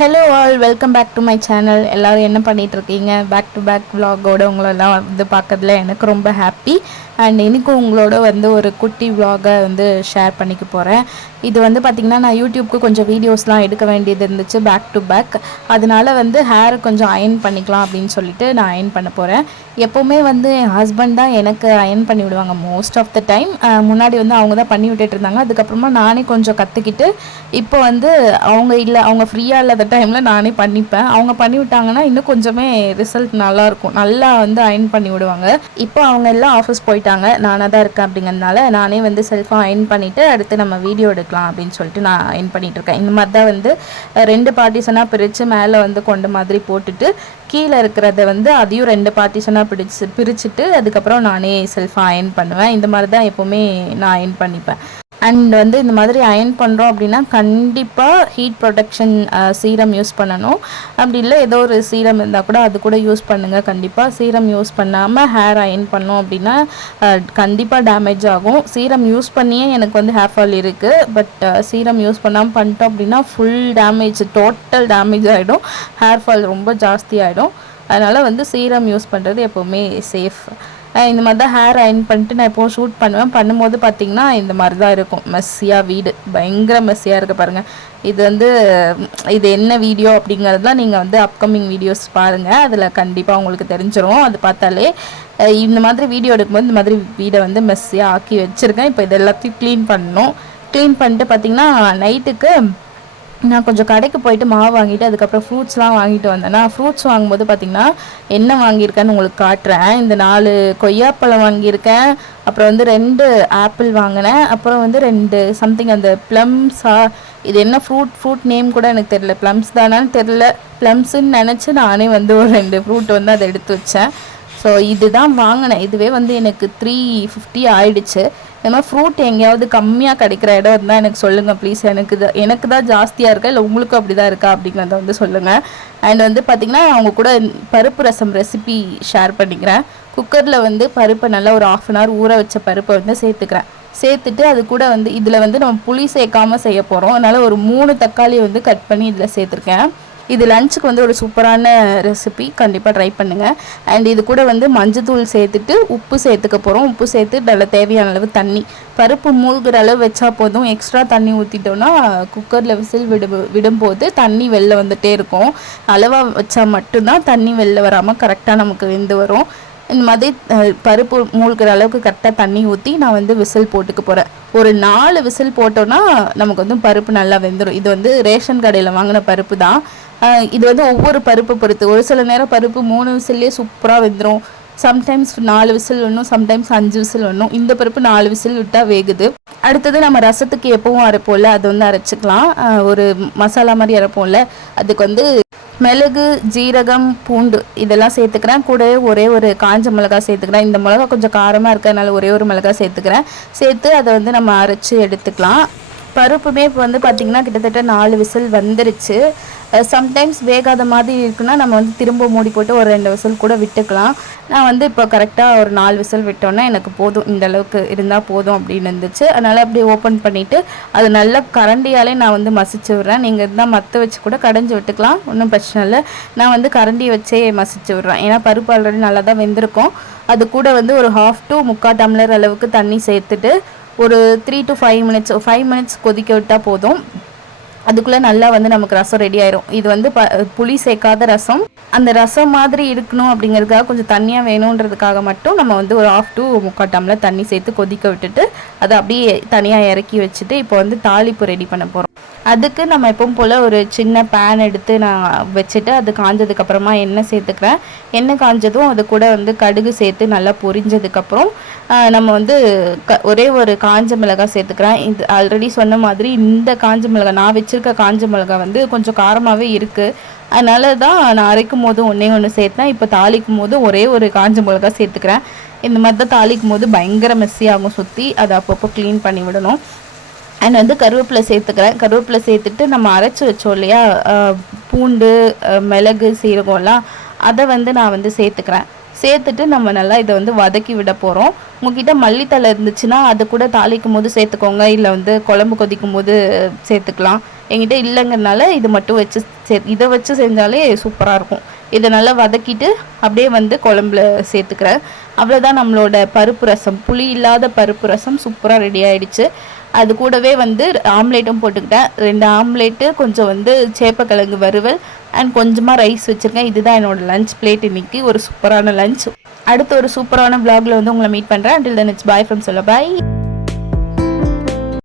Hello all, welcome back to my channel. எல்லோரும் என்ன பண்ணிகிட்ருக்கீங்க? பேக் டு பேக் விலாகோடு உங்களெல்லாம் வந்து பார்க்கறதுல எனக்கு ரொம்ப ஹாப்பி. அண்ட் இன்றைக்கும் உங்களோட வந்து ஒரு குட்டி விலாகை வந்து ஷேர் பண்ணிக்க போகிறேன். இது வந்து பார்த்திங்கன்னா, நான் யூடியூப்க்கு கொஞ்சம் வீடியோஸ்லாம் எடுக்க வேண்டியது இருந்துச்சு பேக் டு பேக். அதனால் வந்து ஹேரை கொஞ்சம் அயன் பண்ணிக்கலாம் அப்படின்னு சொல்லிட்டு நான் அயன் பண்ண போகிறேன். எப்போவுமே வந்து என் ஹஸ்பண்ட் தான் எனக்கு அயன் பண்ணி விடுவாங்க மோஸ்ட் ஆஃப் த டைம். முன்னாடி வந்து அவங்க தான் பண்ணி விட்டுட்டு இருந்தாங்க. அதுக்கப்புறமா நானே கொஞ்சம் கற்றுக்கிட்டு இப்போ வந்து அவங்க ஃப்ரீயாக இல்லாத டைமில் நானே பண்ணிப்பேன். அவங்க பண்ணி விட்டாங்கன்னா இன்னும் கொஞ்சமே ரிசல்ட் நல்லாயிருக்கும். நல்லா வந்து அயன் பண்ணி விடுவாங்க. இப்போ அவங்க எல்லாம் ஆஃபீஸ் போயிட்டாங்க, நானாக தான் இருக்கேன். அப்படிங்கிறதுனால நானே வந்து செல்ஃபாக அயன் பண்ணிவிட்டு அடுத்து நம்ம வீடியோ எடுக்கலாம் அப்படின்னு சொல்லிட்டு நான் அயன் பண்ணிகிட்ருக்கேன். இந்த மாதிரி தான் வந்து 2 பார்ட்டிஷனாக பிரித்து மேலே வந்து கொண்ட மாதிரி போட்டுட்டு கீழே இருக்கிறத வந்து அதையும் 2 பார்ட்டிஷனாக பிரிச்சுட்டு அதுக்கப்புறம் நானே செல்ஃபாக அயன் பண்ணுவேன். இந்த மாதிரி தான் எப்போவுமே நான் அயன் பண்ணிப்பேன். அண்ட் வந்து இந்த மாதிரி அயன் பண்ணுறோம் அப்படின்னா கண்டிப்பாக ஹீட் ப்ரொடெக்ஷன் சீரம் யூஸ் பண்ணணும். அப்படி இல்லை ஏதோ ஒரு சீரம் இருந்தால் கூட அது கூட யூஸ் பண்ணுங்கள். கண்டிப்பாக சீரம் யூஸ் பண்ணாமல் ஹேர் அயன் பண்ணோம் அப்படின்னா கண்டிப்பாக டேமேஜ் ஆகும். சீரம் யூஸ் பண்ணியே எனக்கு வந்து ஹேர் ஃபால் இருக்குது. பட் சீரம் யூஸ் பண்ணாமல் பண்ணிட்டோம் அப்படின்னா ஃபுல் டேமேஜ், டோட்டல் டேமேஜ் ஆகிடும். ஹேர் ஃபால் ரொம்ப ஜாஸ்தி ஆகிடும். அதனால் வந்து சீரம் யூஸ் பண்ணுறது எப்போவுமே சேஃப். இந்த மாதிரி தான் ஹேர் அயன் பண்ணிட்டு நான் எப்போவும் ஷூட் பண்ணுவேன். பண்ணும்போது பார்த்திங்கன்னா இந்த மாதிரி தான் இருக்கும். மெஸ்ஸியாக, வீடு பயங்கர மெஸ்ஸியாக இருக்குது பாருங்கள். இது என்ன வீடியோ அப்படிங்கிறதுலாம் நீங்கள் வந்து அப்கமிங் வீடியோஸ் பாருங்கள், அதில் கண்டிப்பாக உங்களுக்கு தெரிஞ்சிடும். அது பார்த்தாலே இந்த மாதிரி வீடியோ எடுக்கும்போது இந்த மாதிரி வீடை வந்து மெஸ்ஸியாக ஆக்கி வச்சுருக்கேன். இப்போ இது எல்லாத்தையும் க்ளீன் பண்ணணும். க்ளீன் பண்ணிட்டு பார்த்திங்கன்னா நைட்டுக்கு நான் கொஞ்சம் கடைக்கு போயிட்டு மாவு வாங்கிட்டு அதுக்கப்புறம் ஃப்ரூட்ஸ்லாம் வாங்கிட்டு வந்தேன்னா, ஃப்ரூட்ஸ் வாங்கும்போது பார்த்திங்கன்னா என்ன வாங்கியிருக்கேன்னு உங்களுக்கு காட்டுறேன். இந்த 4 கொய்யாப்பழம் வாங்கியிருக்கேன். அப்புறம் வந்து 2 ஆப்பிள் வாங்கினேன். அப்புறம் வந்து 2 சம்திங் அந்த ப்ளம்ஸா, இது என்ன ஃப்ரூட் நேம் கூட எனக்கு தெரியல. ப்ளம்ஸ் தானான்னு தெரில. ப்ளம்ஸுன்னு நினச்சி நானே வந்து ஒரு 2 ஃப்ரூட் வந்து அதை எடுத்து வச்சேன். ஸோ இதுதான் வாங்கினேன். இதுவே வந்து எனக்கு 350 ஆயிடுச்சு. இந்த மாதிரி ஃப்ரூட் எங்கேயாவது கம்மியாக கிடைக்கிற இடம் இருந்தால் எனக்கு சொல்லுங்கள் ப்ளீஸ். எனக்கு தான் ஜாஸ்தியாக இருக்கா இல்லை உங்களுக்கும் அப்படி தான் இருக்கா அப்படிங்கிறத வந்து சொல்லுங்கள். அண்ட் வந்து பார்த்திங்கன்னா அவங்க கூட பருப்பு ரசம் ரெசிபி ஷேர் பண்ணிக்கிறேன். குக்கரில் வந்து பருப்பை நல்லா ஒரு 1/2 hour ஊற வச்ச பருப்பை வந்து சேர்த்துட்டு அது கூட வந்து இதில் வந்து நம்ம புளி சேர்க்காமல் செய்ய போகிறோம். அதனால் ஒரு 3 தக்காளி வந்து கட் பண்ணி இதில் சேர்த்துருக்கேன். இது லஞ்சுக்கு வந்து ஒரு சூப்பரான ரெசிபி, கண்டிப்பாக ட்ரை பண்ணுங்கள். அண்ட் இது கூட வந்து மஞ்சத்தூள் சேர்த்துட்டு உப்பு சேர்த்துக்க போகிறோம். உப்பு சேர்த்து நல்ல தேவையான அளவு தண்ணி, பருப்பு மூழ்கிற அளவு வச்சா போதும். எக்ஸ்ட்ரா தண்ணி ஊற்றிட்டோன்னா குக்கரில் விசில் விடும்போது தண்ணி வெளில வந்துகிட்டே இருக்கும். அளவாக வச்சா மட்டும்தான் தண்ணி வெளில வராமல் கரெக்டாக நமக்கு வெந்து வரும். இந்த மாதிரி பருப்பு மூழ்கிற அளவுக்கு கரெக்டாக தண்ணி ஊற்றி நான் வந்து விசில் போட்டுக்க போகிறேன். ஒரு 4 விசில் போட்டோன்னா நமக்கு வந்து பருப்பு நல்லா வெந்துடும். இது வந்து ரேஷன் கடையில் வாங்கின பருப்பு தான். இது வந்து ஒவ்வொரு பருப்பை பொறுத்து. ஒரு சில நேரம் பருப்பு 3 விசில்லே சூப்பராக வெந்துடும். சம்டைம்ஸ் 4 விசில் வேணும், சம்டைம்ஸ் 5 விசில் வேணும். இந்த பருப்பு 4 விசில் விட்டால் வேகுது. அடுத்தது நம்ம ரசத்துக்கு எப்பவும் அரைப்போம்ல, அது வந்து அரைச்சிக்கலாம். ஒரு மசாலா மாதிரி அரைப்போம்ல, அதுக்கு வந்து மிளகு, ஜீரகம், பூண்டு இதெல்லாம் சேர்த்துக்கிறேன். கூட ஒரே ஒரு காஞ்ச மிளகா சேர்த்துக்கிறேன். இந்த மிளகா கொஞ்சம் காரமாக இருக்கிறதுனால ஒரே ஒரு மிளகா சேர்த்துக்கிறேன். சேர்த்து அதை வந்து நம்ம அரைச்சி எடுத்துக்கலாம். பருப்புமே இப்போ வந்து பார்த்திங்கன்னா கிட்டத்தட்ட 4 விசில் வந்துருச்சு. சம்டைம்ஸ் வேகாத மாதிரி இருக்குன்னா நம்ம வந்து திரும்ப மூடி போட்டு ஒரு 2 விசில் கூட விட்டுக்கலாம். நான் வந்து இப்போ கரெக்டாக ஒரு 4 விசில் விட்டோன்னா எனக்கு போதும், இந்த அளவுக்கு இருந்தால் போதும் அப்படின்னு இருந்துச்சு. அதனால் அப்படியே ஓப்பன் பண்ணிவிட்டு அது நல்லா கரண்டியாலே நான் வந்து மசிச்சு விட்றேன். நீங்கள் இருந்தால் மற்ற வச்சு கூட கடைஞ்சி விட்டுக்கலாம், ஒன்றும் பிரச்சனை இல்லை. நான் வந்து கரண்டி வச்சே மசிச்சு விட்றேன். ஏன்னா பருப்பு ஆல்ரெடி நல்லா தான் வெந்திருக்கும். அது கூட வந்து ஒரு 1/2 to 3/4 டம்ளர் அளவுக்கு தண்ணி சேர்த்துட்டு ஒரு 3 to 5 minutes கொதிக்க விட்டால் போதும். அதுக்குள்ளே நல்லா வந்து நமக்கு ரசம் ரெடி ஆயிரும். இது வந்து புளி சேர்க்காத ரசம். அந்த ரசம் மாதிரி இருக்கணும் அப்படிங்கிறதுக்காக கொஞ்சம் தண்ணியாக வேணுன்றதுக்காக மட்டும் நம்ம வந்து ஒரு 1/2 to 3/4 டம்ளர் தண்ணி சேர்த்து கொதிக்க விட்டுட்டு அதை அப்படியே தனியாக இறக்கி வச்சுட்டு இப்போ வந்து தாளிப்பு ரெடி பண்ண போகிறோம். அதுக்கு நம்ம எப்பவும் போல் ஒரு சின்ன பேன் எடுத்து நான் வச்சுட்டு அது காஞ்சதுக்கப்புறமா எண்ணெய் சேர்த்துக்கிறேன். எண்ணெய் காஞ்சதும் அது கூட வந்து கடுகு சேர்த்து நல்லா பொரிஞ்சதுக்கப்புறம் நம்ம வந்து ஒரே ஒரு காஞ்ச மிளகாய் சேர்த்துக்கிறேன். இது ஆல்ரெடி சொன்ன மாதிரி இந்த காஞ்ச மிளகாய், நான் வச்சுருக்க காஞ்ச மிளகாய் வந்து கொஞ்சம் காரமாகவே இருக்குது. அதனால தான் நான் அரைக்கும் போது ஒன்று சேர்த்தேன். இப்போ தாளிக்கும் போது ஒரே ஒரு காஞ்ச மிளகாய் சேர்த்துக்கிறேன். இந்த மாதிரி தான் தாளிக்கும் போது பயங்கர மெஸ்ஸியாகும் சுற்றி, அதை அப்பப்போ க்ளீன் பண்ணி விடணும். அண்ட் வந்து கருவேப்பிலை சேர்த்துக்கிறேன். கருவேப்பிலை சேர்த்துட்டு நம்ம அரைச்சி வச்சோம் இல்லையா பூண்டு, மிளகு, சீரகம்லாம், அதை வந்து நான் வந்து சேர்த்துக்கிறேன். சேர்த்துட்டு நம்ம நல்லா இதை வந்து வதக்கி விட போகிறோம். உங்ககிட்ட மல்லித்தலை இருந்துச்சுன்னா அது கூட தாளிக்கும் போது சேர்த்துக்கோங்க, இல்லை வந்து குழம்பு கொதிக்கும் போது சேர்த்துக்கலாம். என்கிட்ட இல்லைங்கிறனால இது மட்டும் வச்சு இதை வச்சு செஞ்சாலே சூப்பராக இருக்கும். இதை நல்லா வதக்கிட்டு அப்படியே வந்து குழம்புல சேர்த்துக்கிறேன். அவ்வளோதான், நம்மளோட பருப்பு ரசம், புளி இல்லாத பருப்பு ரசம் சூப்பராக ரெடி ஆகிடுச்சு. அது கூடவே வந்து ஆம்லேட்டும் போட்டுக்கிட்டேன். 2 ஆம்லேட்டு, கொஞ்சம் வந்து சேப்பக்கிழங்கு வறுவல் அண்ட் கொஞ்சமாக ரைஸ் வச்சுருக்கேன். இதுதான் என்னோடய லஞ்ச் பிளேட் இன்றைக்கி. ஒரு சூப்பரான லஞ்ச். அடுத்து ஒரு சூப்பரான vlogல வந்து உங்களை மீட் பண்ணுறேன். until then it's bye from Sola. Bye.